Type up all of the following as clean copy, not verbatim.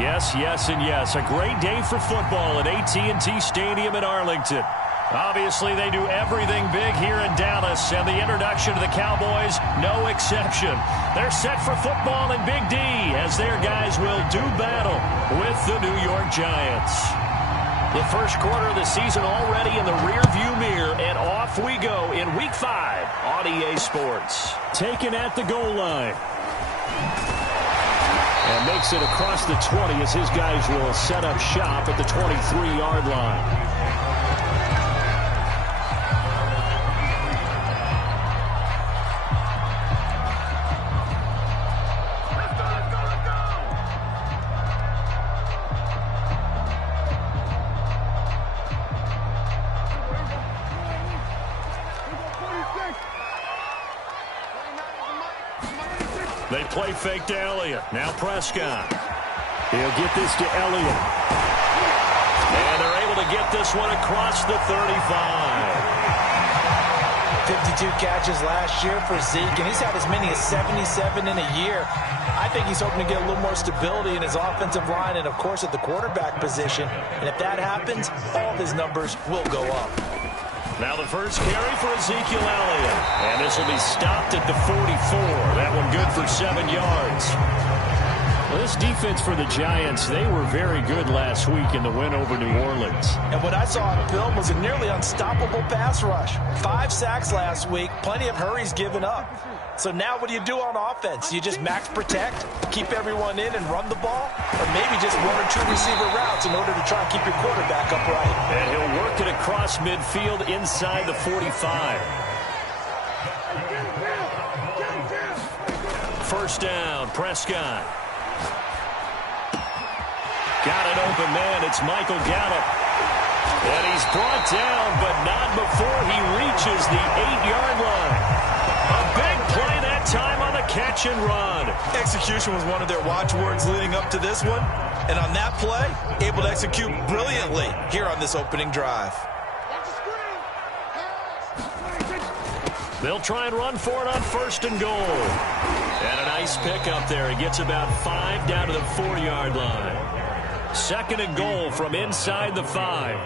Yes, yes, and yes. A great day for football at AT&T Stadium in Arlington. Obviously, they do everything big here in Dallas, and the introduction to the Cowboys, no exception. They're set for football in Big D as their guys will do battle with the New York Giants. The first quarter of the season already in the rearview mirror, and off we go in Week 5 on EA Sports. Taken at the goal line. And makes it across the 20 as his guys will set up shop at the 23-yard line. They play fake to Elliott. Now Prescott. He'll get this to Elliott. And they're able to get this one across the 35. 52 catches last year for Zeke, and he's had as many as 77 in a year. I think he's hoping to get a little more stability in his offensive line and, of course, at the quarterback position. And if that happens, all of his numbers will go up. Now the first carry for Ezekiel Elliott. And this will be stopped at the 44. That one good for 7 yards. Well, this defense for the Giants, they were very good last week in the win over New Orleans. And what I saw on film was a nearly unstoppable pass rush. 5 sacks last week, plenty of hurries given up. So now what do you do on offense? You just max protect, keep everyone in and run the ball? Or maybe just 1 or 2 receiver routes in order to try and keep your quarterback upright? And he'll work it across midfield inside the 45. First down, Prescott. Got an open man. It's Michael Gallup. And he's brought down, but not before he reaches the 8-yard line. A big play that time on the catch and run. Execution was one of their watchwords leading up to this one. And on that play, able to execute brilliantly here on this opening drive. They'll try and run for it on first and goal. And a nice pickup there. He gets about 5 down to the 4-yard line. Second and goal from inside the 5.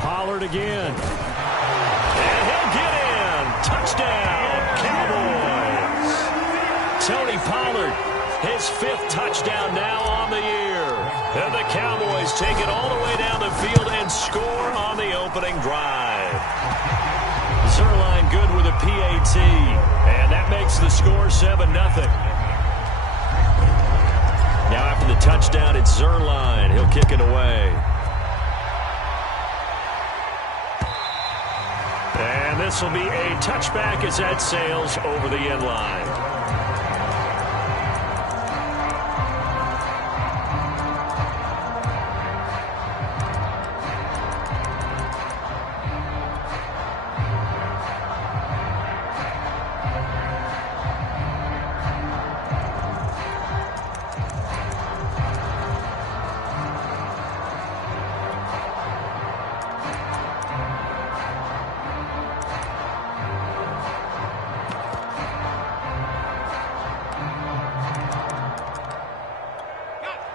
Pollard again. And he'll get in. Touchdown, Cowboys. Tony Pollard, his 5th touchdown now on the year. And the Cowboys take it all the way down the field and score on the opening drive. Zerline good with a PAT. And that makes the score 7-0. Now after the touchdown, it's Zerline. He'll kick it away. And this will be a touchback as that sails over the end line.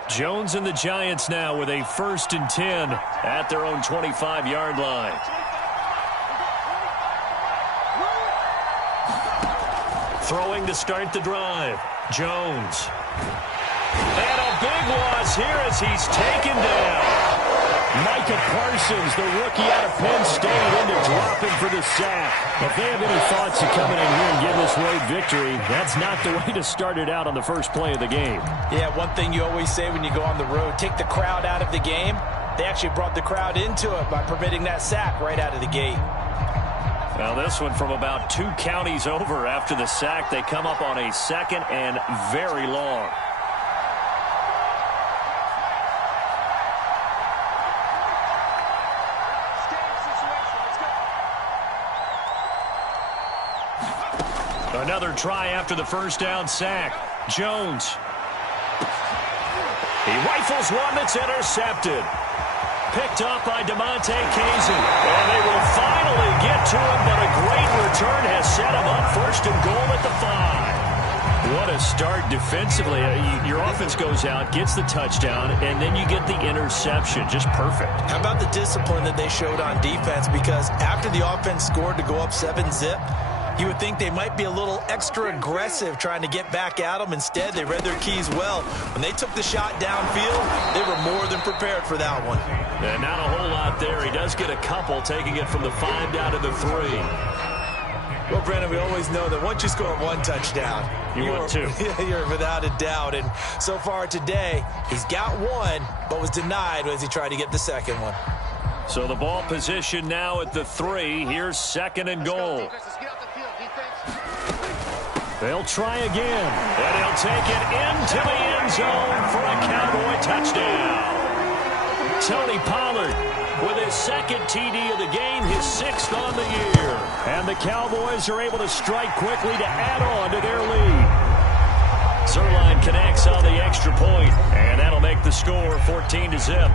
Jones and the Giants now with a 1st and 10 at their own 25-yard line. Throwing to start the drive. Jones. And a big loss here as he's taken down. Micah Parsons, the rookie out of Penn State, in to drop him for the sack. If they have any thoughts of coming in here and getting this road victory, that's not the way to start it out on the first play of the game. Yeah, one thing you always say when you go on the road, take the crowd out of the game. They actually brought the crowd into it by permitting that sack right out of the gate. Now this one from about 2 counties over after the sack. They come up on a 2nd and very long. Another try after the first down sack. Jones. He rifles one that's intercepted. Picked up by DeMonte Kazin. And they will finally get to him, but a great return has set him up 1st and goal at the 5. What a start defensively. Your offense goes out, gets the touchdown, and then you get the interception. Just perfect. How about the discipline that they showed on defense? Because after the offense scored to go up 7-zip, you would think they might be a little extra aggressive trying to get back at them. Instead, they read their keys well. When they took the shot downfield, they were more than prepared for that one. And not a whole lot there. He does get a couple, taking it from the 5 down to the 3. Well, Brandon, we always know that once you score one touchdown, you want two. You're without a doubt. And so far today, he's got one, but was denied as he tried to get the second one. So the ball position now at the 3. Here's 2nd and goal. They'll try again, and he'll take it into the end zone for a Cowboy touchdown. Tony Pollard with his 2nd TD of the game, his 6th on the year. And the Cowboys are able to strike quickly to add on to their lead. Zuerlein connects on the extra point, and that'll make the score 14-zip.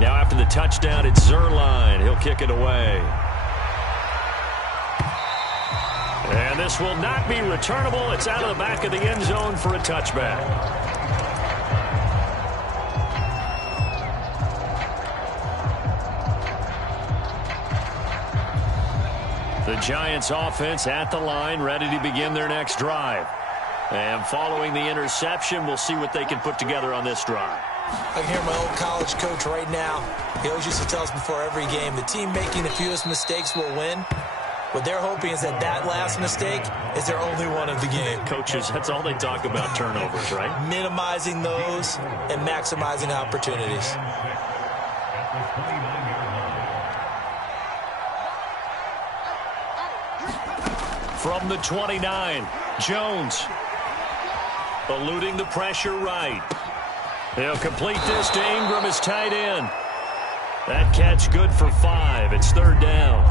Now after the touchdown, it's Zuerlein. He'll kick it away. And this will not be returnable. It's out of the back of the end zone for a touchback. The Giants offense at the line, ready to begin their next drive. And following the interception, we'll see what they can put together on this drive. I can hear my old college coach right now. He always used to tell us before every game, the team making the fewest mistakes will win. What they're hoping is that that last mistake is their only one of the game. Coaches, that's all they talk about, turnovers, right? Minimizing those and maximizing opportunities. From the 29, Jones eluding the pressure right. He'll complete this to Ingram as tight end. That catch good for 5. It's 3rd down.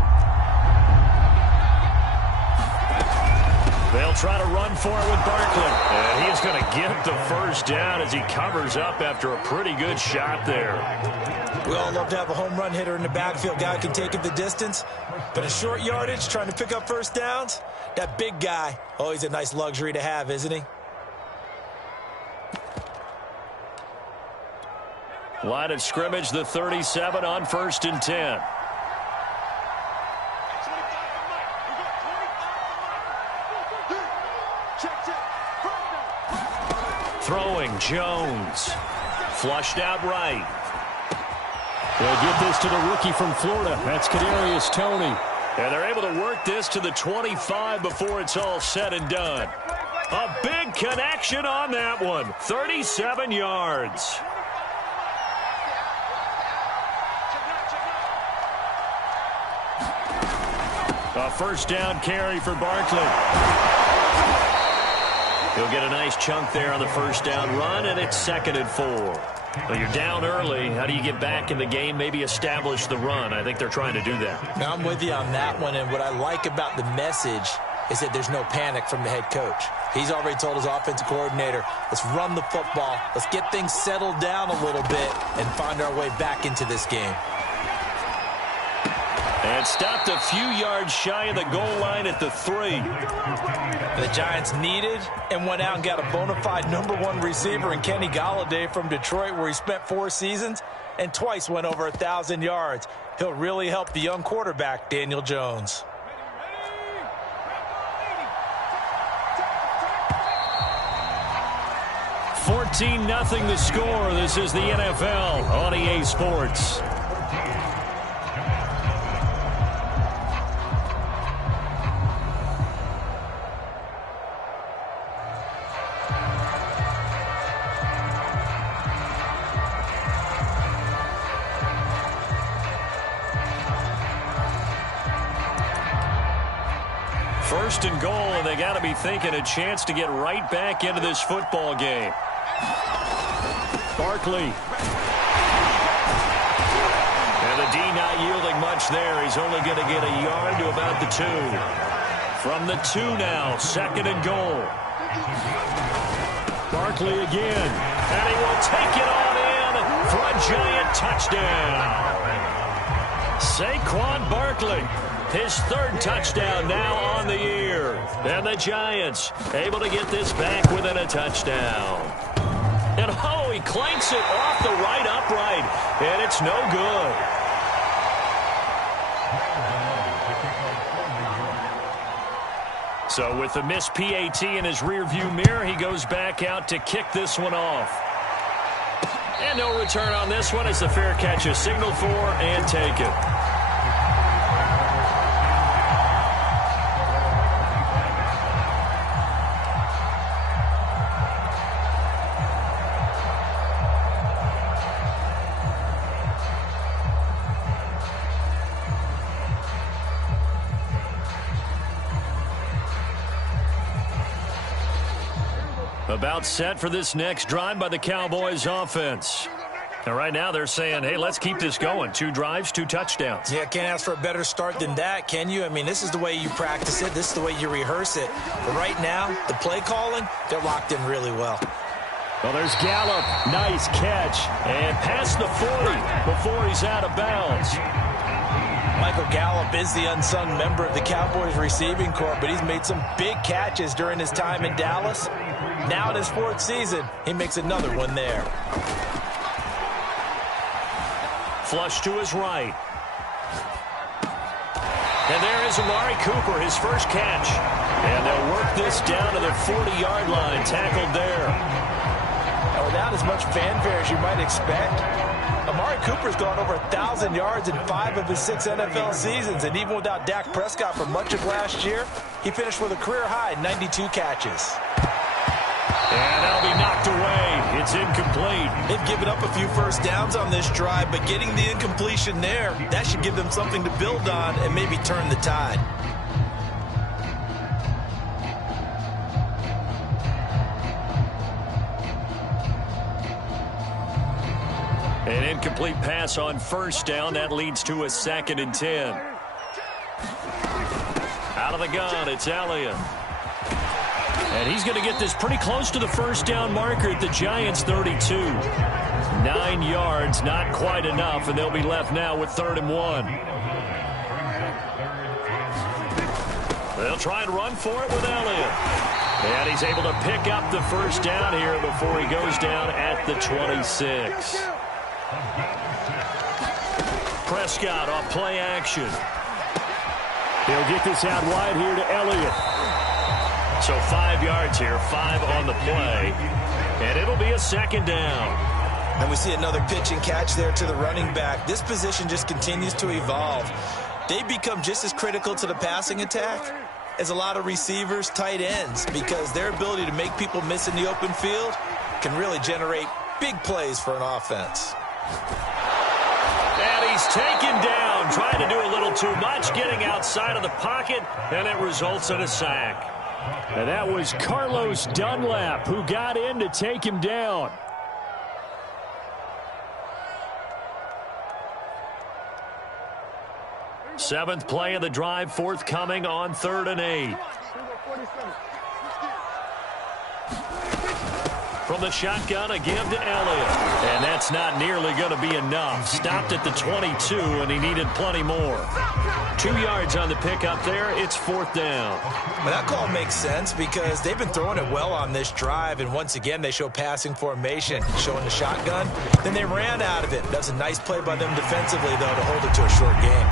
They'll try to run for it with Barkley. And he is going to get the 1st down as he covers up after a pretty good shot there. We all love to have a home run hitter in the backfield. Guy can take it the distance. But a short yardage, trying to pick up 1st downs, that big guy, oh, he's a nice luxury to have, isn't he? Line of scrimmage, the 37 on 1st and 10. Throwing, Jones. Flushed out right. They'll give this to the rookie from Florida. That's Kadarius Toney. And they're able to work this to the 25 before it's all said and done. A big connection on that one. 37 yards. A 1st down carry for Barkley. He'll get a nice chunk there on the 1st down run, and it's 2nd and 4. Well, you're down early. How do you get back in the game, maybe establish the run? I think they're trying to do that. Now, I'm with you on that one, and what I like about the message is that there's no panic from the head coach. He's already told his offensive coordinator, let's run the football, let's get things settled down a little bit and find our way back into this game. And stopped a few yards shy of the goal line at the 3. The Giants needed and went out and got a bona fide #1 receiver in Kenny Golladay from Detroit, where he spent 4 seasons and twice went over 1,000 yards. He'll really help the young quarterback, Daniel Jones. $14-0 the score. This is the NFL on EA Sports. First and goal, and they got to be thinking a chance to get right back into this football game. Barkley. And the D not yielding much there. He's only going to get a yard to about the 2. From the 2 now, 2nd and goal. Barkley again. And he will take it on in for a giant touchdown. Saquon Barkley His third touchdown now on the year. And the Giants able to get this back within a touchdown. And oh, he clanks it off the right upright. And it's no good. So with the missed PAT in his rearview mirror, he goes back out to kick this one off. And no return on this one as the fair catch is signaled for and taken. About set for this next drive by the Cowboys offense. And right now they're saying, hey, let's keep this going. 2 drives, 2 touchdowns. Yeah, can't ask for a better start than that, can you? I mean, this is the way you practice it. This is the way you rehearse it. But right now, the play calling, they're locked in really well. Well, there's Gallup. Nice catch. And past the 40 before he's out of bounds. Michael Gallup is the unsung member of the Cowboys receiving corps, but he's made some big catches during his time in Dallas. Now in his 4th season, he makes another one there. Flush to his right. And there is Amari Cooper, his first catch. And they'll work this down to the 40-yard line, tackled there. And without as much fanfare as you might expect, Amari Cooper's gone over 1,000 yards in 5 of his 6 NFL seasons. And even without Dak Prescott for much of last year, he finished with a career-high 92 catches. And that'll be knocked away. It's incomplete. They've given up a few first downs on this drive, but getting the incompletion there, that should give them something to build on and maybe turn the tide. An incomplete pass on first down. That leads to a 2nd and 10. Out of the gun, it's Elliott. And he's going to get this pretty close to the first down marker at the Giants' 32. 9 yards, not quite enough, and they'll be left now with 3rd and 1. They'll try and run for it with Elliott. And he's able to pick up the first down here before he goes down at the 26. Prescott off play action. He'll get this out wide here to Elliott. So 5 yards here, 5 on the play. And it'll be a 2nd down. And we see another pitch and catch there to the running back. This position just continues to evolve. They become just as critical to the passing attack as a lot of receivers, tight ends, because their ability to make people miss in the open field can really generate big plays for an offense. And he's taken down, trying to do a little too much, getting outside of the pocket, and it results in a sack. And that was Carlos Dunlap who got in to take him down. Seventh play of the drive, forthcoming on 3rd and 8. From the shotgun, a give to Elliott. And that's not nearly going to be enough. Stopped at the 22, and he needed plenty more. 2 yards on the pickup there. It's 4th down. Well, that call makes sense because they've been throwing it well on this drive, and once again they show passing formation, showing the shotgun. Then they ran out of it. That was a nice play by them defensively, though, to hold it to a short game.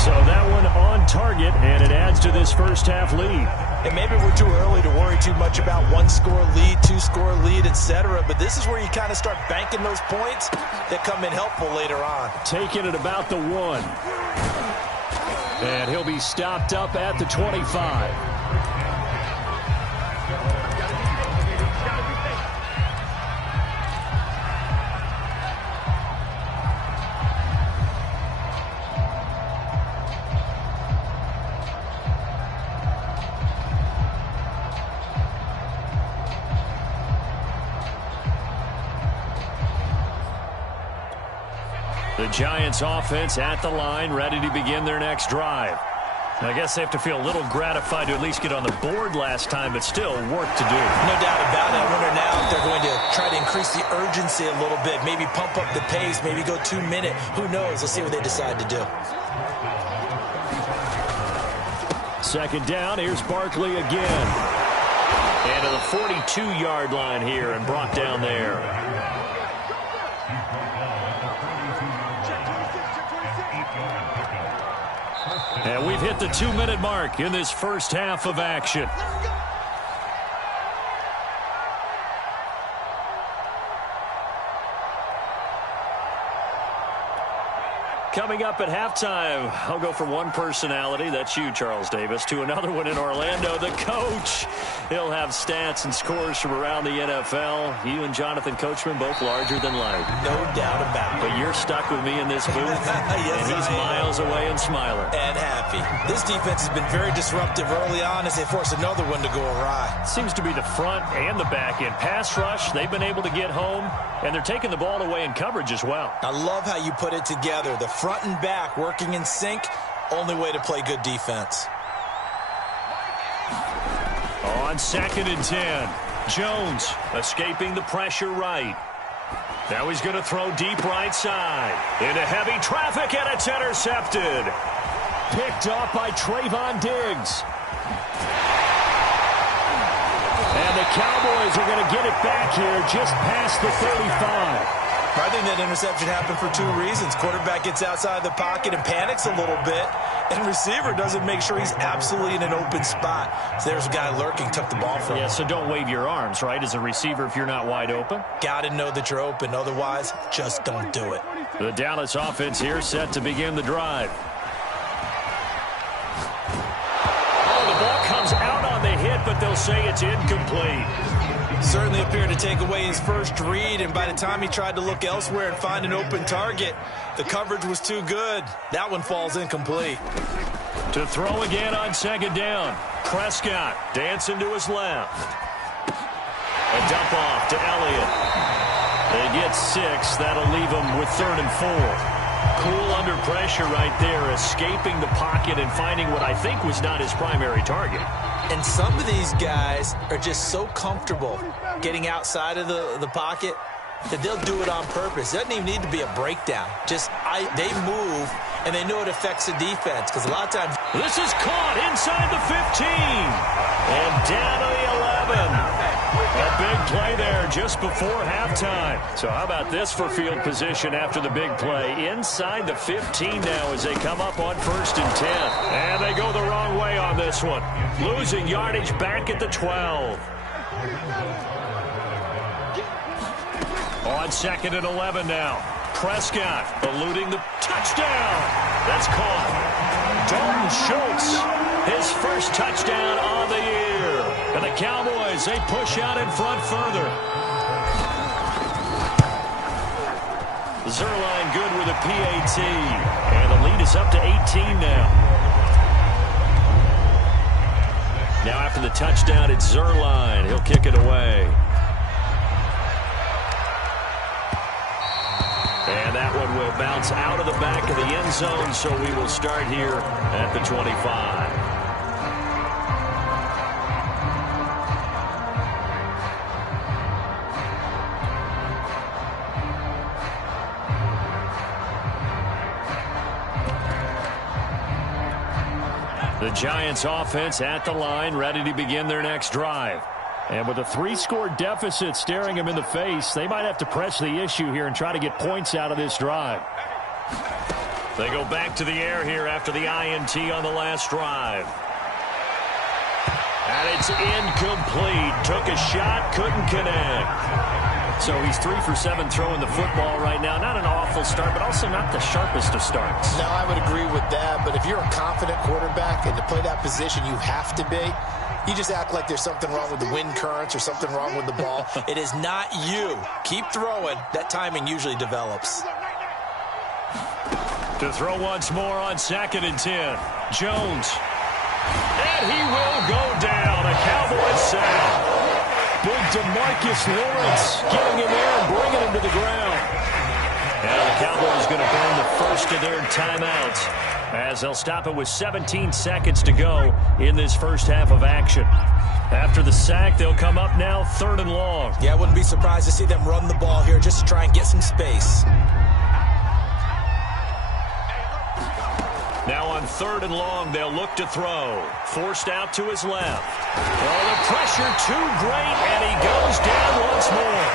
So that one on target, and it adds to this first half lead. And maybe we're too early to worry too much about 1-score lead, 2-score lead, etc. But this is where you kind of start banking those points that come in helpful later on. Taking it about the 1. And he'll be stopped up at the 25. The Giants offense at the line, ready to begin their next drive. I guess they have to feel a little gratified to at least get on the board last time, but still work to do. No doubt about it. I wonder now if they're going to try to increase the urgency a little bit, maybe pump up the pace, maybe go 2-minute. Who knows? Let's see what they decide to do. Second down, here's Barkley again. And to the 42-yard line here and brought down there. And we've hit the 2-minute mark in this first half of action. Coming up at halftime, I'll go from one personality, that's you, Charles Davis, to another one in Orlando, the coach. He'll have stats and scores from around the NFL. You and Jonathan Coachman, both larger than life. No doubt about it. But you're stuck with me in this booth, yes, and he's miles away and smiling. And happy. This defense has been very disruptive early on as they force another one to go awry. Seems to be the front and the back end. Pass rush, they've been able to get home, and they're taking the ball away in coverage as well. I love how you put it together. The front and back working in sync, only way to play good defense. On 2nd and 10, Jones escaping the pressure right. Now he's going to throw deep right side. Into heavy traffic, and it's intercepted. Picked off by Trayvon Diggs. And the Cowboys are going to get it back here just past the 35. I think that interception happened for two reasons. Quarterback gets outside the pocket and panics a little bit, and receiver doesn't make sure he's absolutely in an open spot. So there's a guy lurking, took the ball from him. Yeah, so don't wave your arms, right, as a receiver if you're not wide open. Got to know that you're open. Otherwise, just don't do it. The Dallas offense here set to begin the drive. Oh, the ball comes out on the hit, but they'll say it's incomplete. Certainly appeared to take away his first read, and by the time he tried to look elsewhere and find an open target, the coverage was too good. That one falls incomplete. To throw again on 2nd down. Prescott dancing to his left. A dump off to Elliott. They get 6. That'll leave him with 3rd and 4. Cool under pressure right there, escaping the pocket and finding what I think was not his primary target. And some of these guys are just so comfortable getting outside of the pocket that they'll do it on purpose. It doesn't even need to be a breakdown. They move, and they know it affects the defense, because a lot of times... This is caught inside the 15. And down to the 11. A big play there just before halftime. So how about this for field position after the big play? Inside the 15 now as they come up on 1st and 10. And they go the wrong way on this one. Losing yardage back at the 12. On 2nd and 11 now. Prescott eluding the touchdown. That's caught. Dalton Schultz, his first touchdown on the year. And the Cowboys, they push out in front further. Zerline good with a PAT. And the lead is up to 18 now. Now after the touchdown, it's Zerline. He'll kick it away. And that one will bounce out of the back of the end zone, so we will start here at the 25. The Giants offense at the line, ready to begin their next drive. And with a 3-score deficit staring them in the face, they might have to press the issue here and try to get points out of this drive. They go back to the air here after the INT on the last drive. And it's incomplete. Took a shot, couldn't connect. So he's 3 for 7 throwing the football right now. Not an awful start, but also not the sharpest of starts. No, I would agree with that. But if you're a confident quarterback and to play that position, you have to be. You just act like there's something wrong with the wind currents or something wrong with the ball. It is not you. Keep throwing. That timing usually develops. To throw once more on 2nd and 10. Jones. And he will go down. A Cowboys sack. Big DeMarcus Lawrence getting in there and bringing him to the ground. And the Cowboys going to burn the first of their timeouts as they'll stop it with 17 seconds to go in this first half of action. After the sack, they'll come up now 3rd and long. Yeah, I wouldn't be surprised to see them run the ball here just to try and get some space. Now on 3rd and long, they'll look to throw. Forced out to his left. Oh, the pressure too great, and he goes down once more.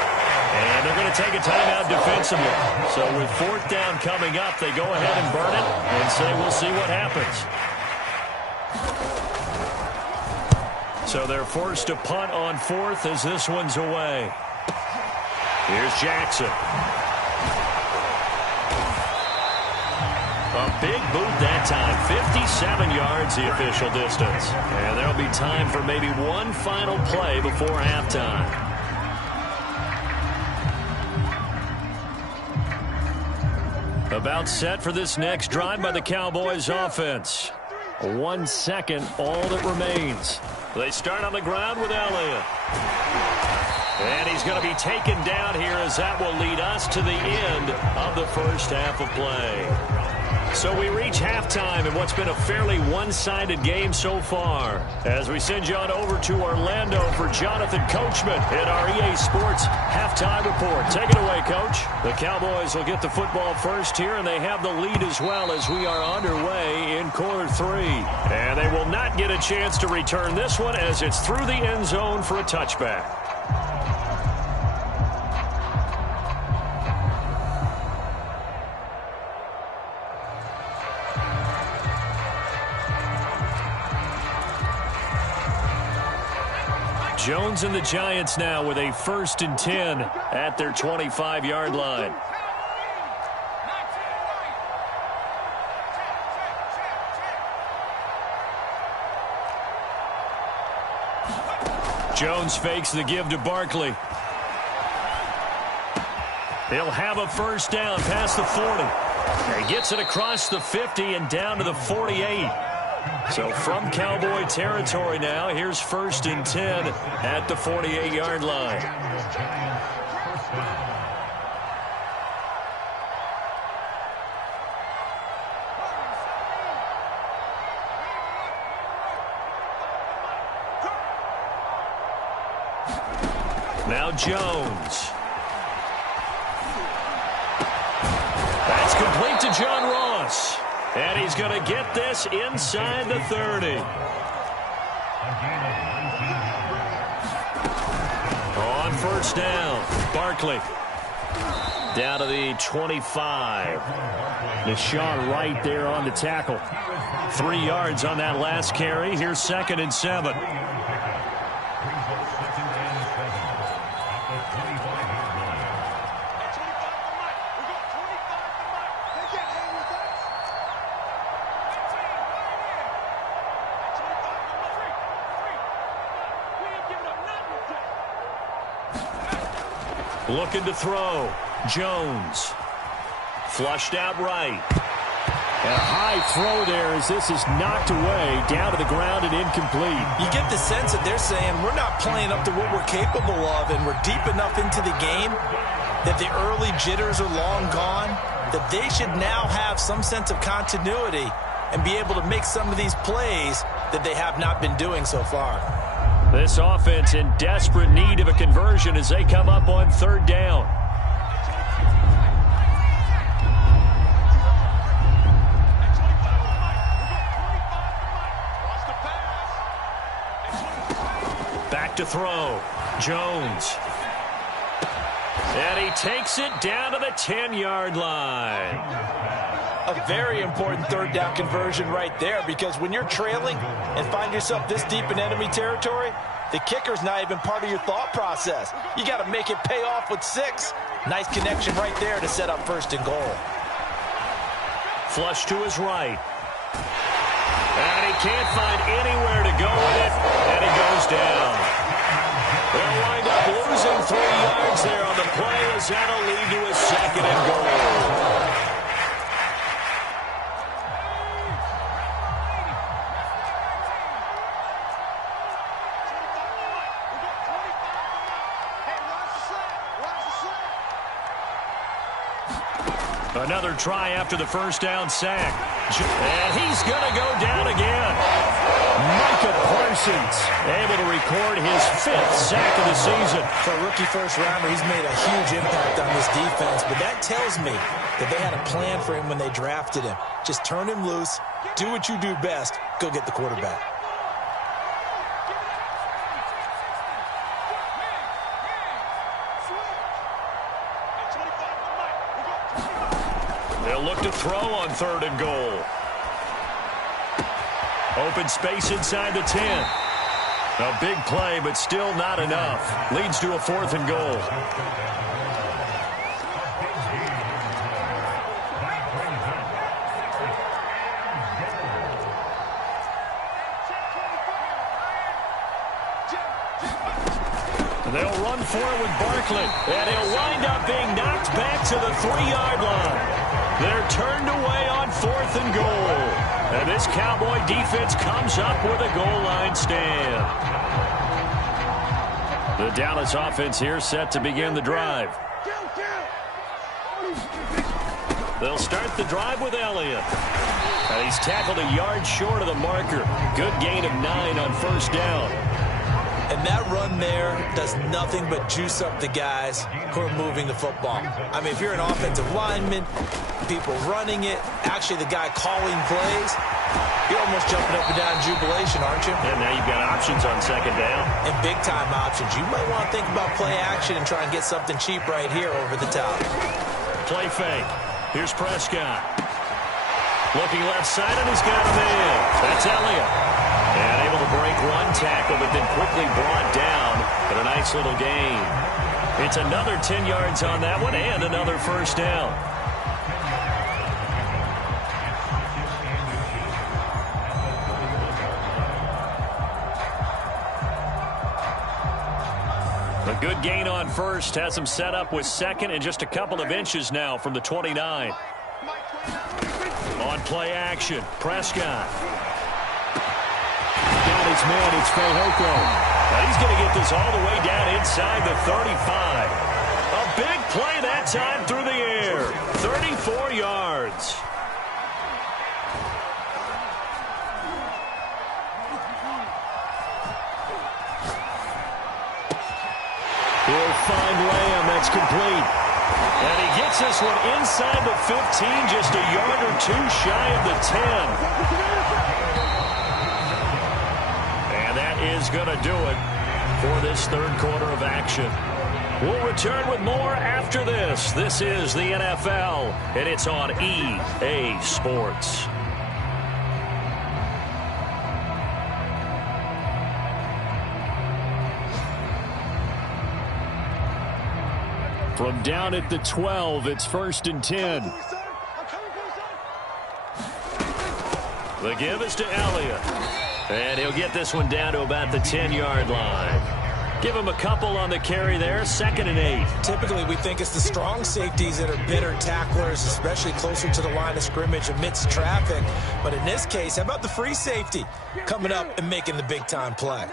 And they're going to take a timeout defensively. So with 4th down coming up, they go ahead and burn it and say we'll see what happens. So they're forced to punt on 4th as this one's away. Here's Jackson. A big boot that time. 57 yards the official distance. And there'll be time for maybe one final play before halftime. About set for this next drive by the Cowboys offense. 1 second, all that remains. They start on the ground with Elliott. And he's going to be taken down here as that will lead us to the end of the first half of play. So we reach halftime in what's been a fairly one-sided game so far. As we send you on over to Orlando for Jonathan Coachman in our EA Sports Halftime Report. Take it away, Coach. The Cowboys will get the football first here, and they have the lead as well as we are underway in quarter 3. And they will not get a chance to return this one as it's through the end zone for a touchback. Jones and the Giants now with a 1st and 10 at their 25-yard line. Jones fakes the give to Barkley. He'll have a 1st down past the 40. He gets it across the 50 and down to the 48. So from Cowboy territory now, here's 1st and 10 at the 48-yard line. Now Jones. That's complete to John Ross. And he's going to get this inside the 30. On 1st down, Barkley. Down to the 25. Deshaun right there on the tackle. 3 yards on that last carry. Here's 2nd and 7. Looking to throw. Jones. Flushed out right. And a high throw there as this is knocked away, down to the ground and incomplete. You get the sense that they're saying we're not playing up to what we're capable of, and we're deep enough into the game that the early jitters are long gone, that they should now have some sense of continuity and be able to make some of these plays that they have not been doing so far. This offense in desperate need of a conversion as they come up on 3rd down. Back to throw. Jones. And he takes it down to the 10-yard line. A very important 3rd down conversion right there, because when you're trailing and find yourself this deep in enemy territory, the kicker's not even part of your thought process. You got to make it pay off with 6. Nice connection right there to set up 1st and goal. Flush to his right. And he can't find anywhere to go with it, and he goes down. They'll wind up losing 3 yards there on the play as that'll lead to a 2nd and goal. Another try after the first down sack. And he's going to go down again. Micah Parsons able to record his 5th sack of the season. For a rookie first-rounder, he's made a huge impact on this defense, but that tells me that they had a plan for him when they drafted him. Just turn him loose, do what you do best, go get the quarterback. They'll look to throw on 3rd and goal. Open space inside the 10. A big play, but still not enough. Leads to a 4th and goal. They'll run for it with Barkley, and he'll wind up being knocked back to the 3-yard line. They're turned away on 4th and goal. And this Cowboy defense comes up with a goal line stand. The Dallas offense here set to begin the drive. They'll start the drive with Elliott. And he's tackled a yard short of the marker. Good gain of 9 on 1st down. And that run there does nothing but juice up the guys who are moving the football. I mean, if you're an offensive lineman, people running it, actually the guy calling plays, you're almost jumping up and down in jubilation, aren't you? And now you've got options on 2nd down. And big-time options. You might want to think about play action and try and get something cheap right here over the top. Play fake. Here's Prescott. Looking left side, and he's got him in. That's Elliott. And able to break one tackle, but then quickly brought down. But a nice little gain. It's another 10 yards on that one and another 1st down. A good gain on 1st has him set up with 2nd and just a couple of inches now from the 29. On play action, Prescott. Down his man, it's Fehoko. Now he's going to get this all the way down inside the 35. A big play that time through the air. 34 yards. He'll find Lamb. That's complete. And he gets this one inside the 15, just a yard or 2 shy of the 10. Is going to do it for this 3rd quarter of action. We'll return with more after this. This is the NFL, and it's on EA Sports. From down at the 12, it's 1st and 10. The give is to Elliott. And he'll get this one down to about the 10-yard line. Give him a couple on the carry there, 2nd and 8. Typically, we think it's the strong safeties that are better tacklers, especially closer to the line of scrimmage amidst traffic. But in this case, how about the free safety coming up and making the big-time play?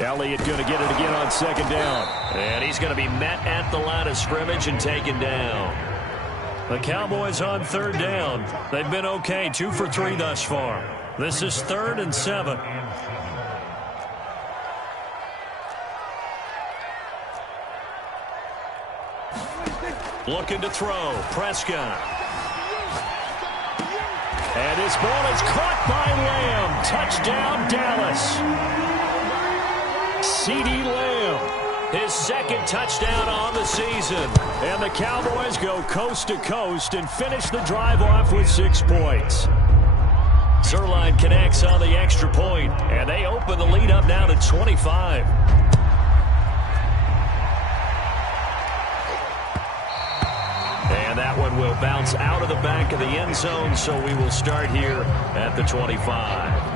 Elliott going to get it again on 2nd down. And he's going to be met at the line of scrimmage and taken down. The Cowboys on 3rd down. They've been okay, 2 for 3 thus far. This is 3rd and 7. Looking to throw. Prescott. And his ball is caught by Lamb. Touchdown, Dallas. CeeDee Lamb. His 2nd touchdown on the season. And the Cowboys go coast to coast and finish the drive off with 6 points. Zerline connects on the extra point, and they open the lead up now to 25. And that one will bounce out of the back of the end zone, so we will start here at the 25.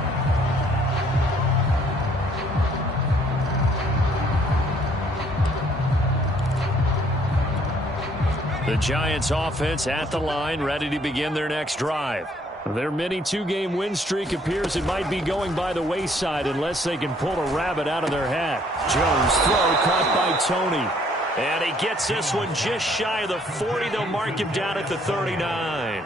The Giants offense at the line, ready to begin their next drive. Their mini 2-game win streak appears it might be going by the wayside unless they can pull a rabbit out of their hat. Jones throw caught by Tony. And he gets this one just shy of the 40. They'll mark him down at the 39.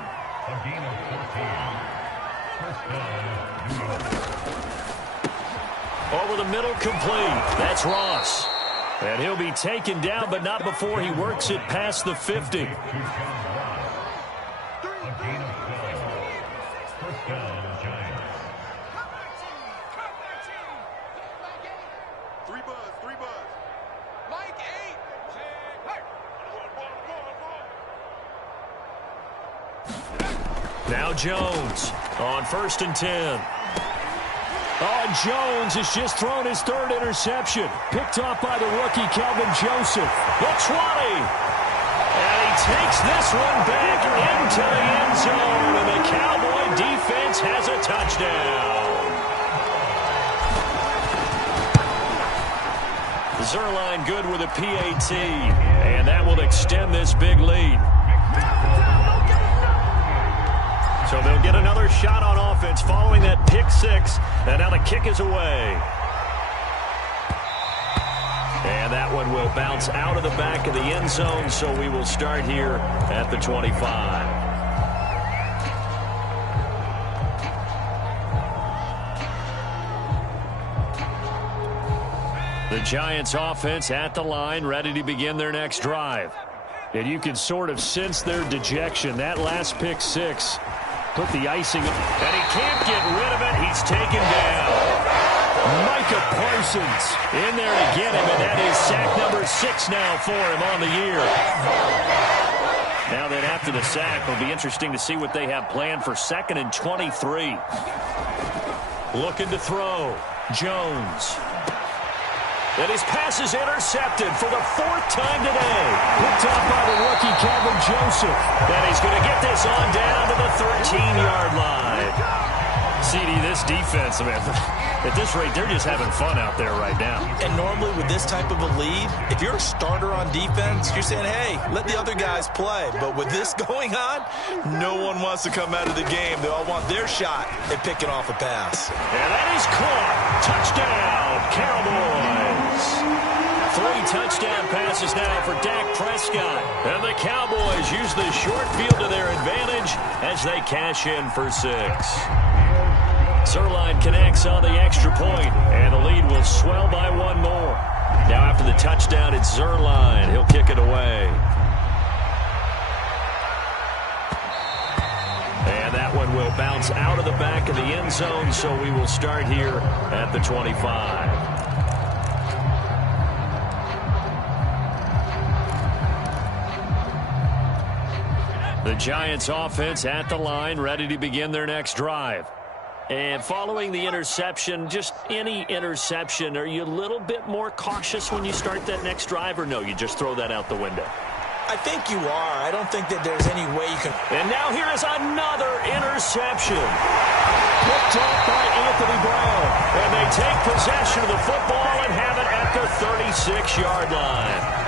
Over the middle, complete. That's Ross. And he'll be taken down, but not before he works it past the 50. Now Jones on 1st and 10. Oh, Jones has just thrown his 3rd interception. Picked off by the rookie, Calvin Joseph. The 20. And he takes this one back into the end zone. And the Cowboy defense has a touchdown. Zerline good with a PAT. And that will extend this big lead. So they'll get another shot on offense following that pick 6. And now the kick is away. And that one will bounce out of the back of the end zone, so we will start here at the 25. The Giants offense at the line, ready to begin their next drive. And you can sort of sense their dejection. That last pick 6 put the icing on. And he can't get rid of it. He's taken down. Micah Parsons in there to get him, and that is sack number 6 now for him on the year. Now then, after the sack, it'll be interesting to see what they have planned for 2nd and 23. Looking to throw. Jones. And his pass is intercepted for the 4th time today. Picked off by the rookie, Calvin Joseph. And he's going to get this on down to the 13-yard line. CD, this defense, man, at this rate, they're just having fun out there right now. And normally with this type of a lead, if you're a starter on defense, you're saying, hey, let the other guys play. But with this going on, no one wants to come out of the game. They all want their shot at picking off a pass. And that is caught. Touchdown, Cowboys. 3 touchdown passes now for Dak Prescott. And the Cowboys use the short field to their advantage as they cash in for 6. Zerline connects on the extra point, and the lead will swell by 1 more. Now after the touchdown, it's Zerline. He'll kick it away. And that one will bounce out of the back of the end zone, so we will start here at the 25. The Giants offense at the line, ready to begin their next drive. And following the interception, just any interception, are you a little bit more cautious when you start that next drive, or no, you just throw that out the window? I think you are. I don't think that there's any way you can. And now here is another interception. Picked off by Anthony Brown. And they take possession of the football and have it at the 36-yard line.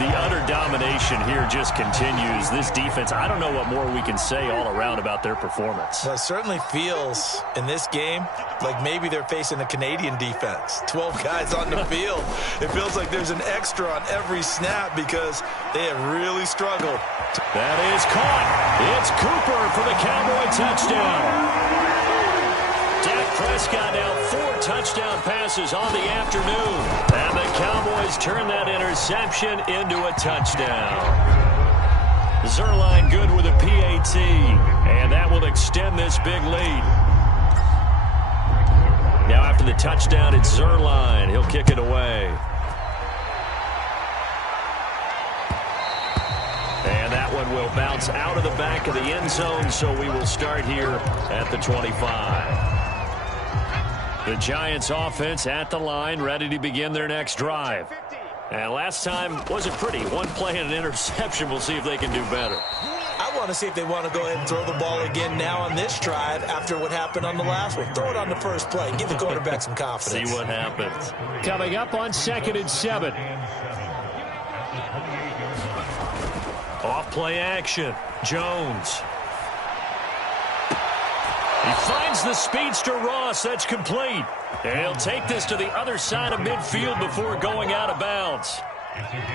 The utter domination here just continues. This defense, I don't know what more we can say all around about their performance. Well, it certainly feels in this game like maybe they're facing a Canadian defense. 12 guys on the field. It feels like there's an extra on every snap because they have really struggled. That is caught. It's Cooper for the Cowboy touchdown. Dak Prescott now 4 touchdown passes on the afternoon. And the Cowboys turn that interception into a touchdown. Zerline good with a PAT. And that will extend this big lead. Now after the touchdown, it's Zerline. He'll kick it away. And that one will bounce out of the back of the end zone, so we will start here at the 25. The Giants offense at the line, ready to begin their next drive. And last time wasn't pretty. 1 play and an interception. We'll see if they can do better. I want to see if they want to go ahead and throw the ball again now on this drive after what happened on the last one. Throw it on the first play. Give the quarterback some confidence. See what happens. Coming up on 2nd and 7. Off play action. Jones. He finds the speedster Ross. That's complete. And he'll take this to the other side of midfield before going out of bounds.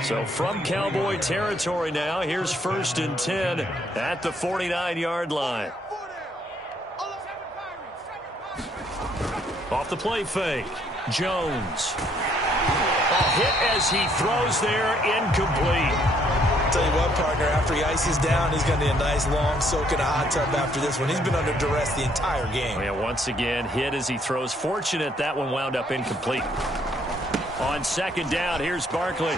So from Cowboy territory now, here's 1st and 10 at the 49-yard line. Off the play fake, Jones. A hit as he throws there, incomplete. Tell you what, partner, after he ices down, he's going to need a nice long soak in a hot tub after this one. He's been under duress the entire game. Yeah, once again, hit as he throws. Fortunate that one wound up incomplete. On 2nd down, here's Barkley.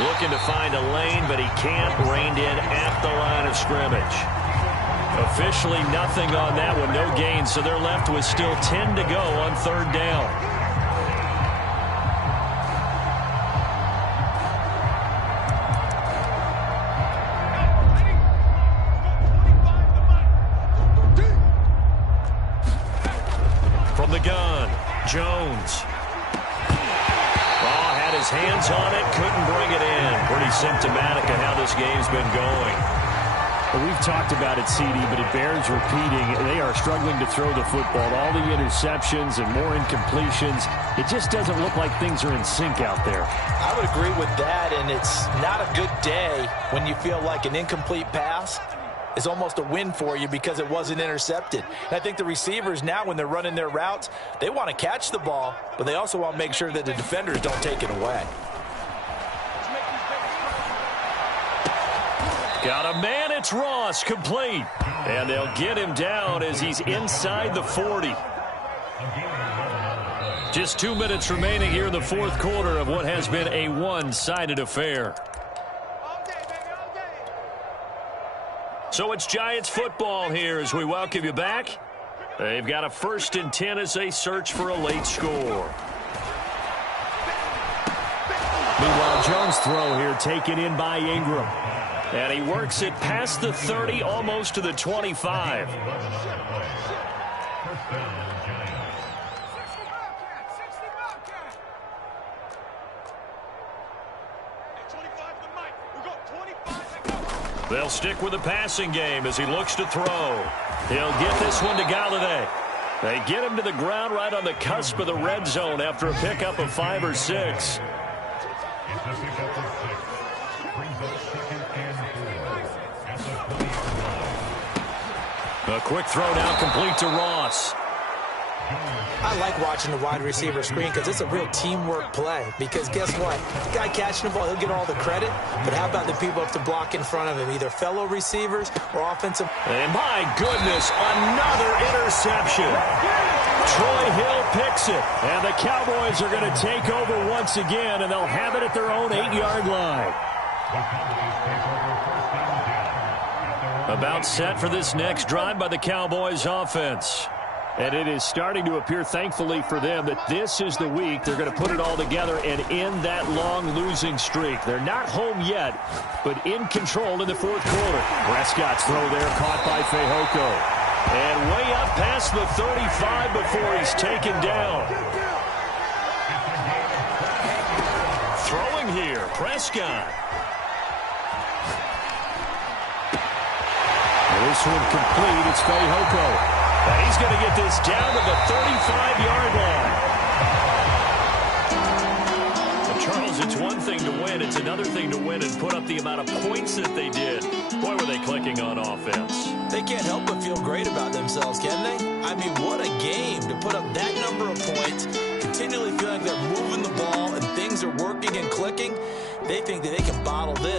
Looking to find a lane, but he can't. Reined in at the line of scrimmage. Officially nothing on that one, no gain, so they're left with still 10 to go on 3rd down. From the gun, Jones. Oh, had his hands on it, couldn't bring it in. Pretty symptomatic of how this game's been going. We've talked about it, CD, but it bears repeating. They are struggling to throw the football. All the interceptions and more incompletions. It just doesn't look like things are in sync out there. I would agree with that, and it's not a good day when you feel like an incomplete pass is almost a win for you because it wasn't intercepted. And I think the receivers now, when they're running their routes, they want to catch the ball, but they also want to make sure that the defenders don't take it away. Got a man, it's Ross, complete. And they'll get him down as he's inside the 40. Just 2 minutes remaining here in the 4th quarter of what has been a one-sided affair. So it's Giants football here as we welcome you back. They've got a 1st and 10 as they search for a late score. Meanwhile, Jones' throw here taken in by Ingram. And he works it past the 30, almost to the 25. They'll stick with the passing game as he looks to throw. He'll get this one to Galladay. They get him to the ground right on the cusp of the red zone after a pickup of 5 or 6. A quick throw now complete to Ross. I like watching the wide receiver screen because it's a real teamwork play. Because guess what? The guy catching the ball, he'll get all the credit. But how about the people up to block in front of him? Either fellow receivers or offensive. And my goodness, another interception. Troy Hill picks it. And the Cowboys are going to take over once again, and they'll have it at their own 8-yard line. About set for this next drive by the Cowboys offense. And it is starting to appear, thankfully for them, that this is the week they're going to put it all together and end that long losing streak. They're not home yet, but in control in the 4th quarter. Prescott's throw there caught by Fehoko. And way up past the 35 before he's taken down. Throwing here, Prescott. This one complete. It's Fehoko. And he's going to get this down to the 35-yard line. And Charles, it's one thing to win. It's another thing to win and put up the amount of points that they did. Boy, were they clicking on offense. They can't help but feel great about themselves, can they? I mean, what a game to put up that number of points, continually feeling like they're moving the ball and things are working and clicking. They think that they can bottle this.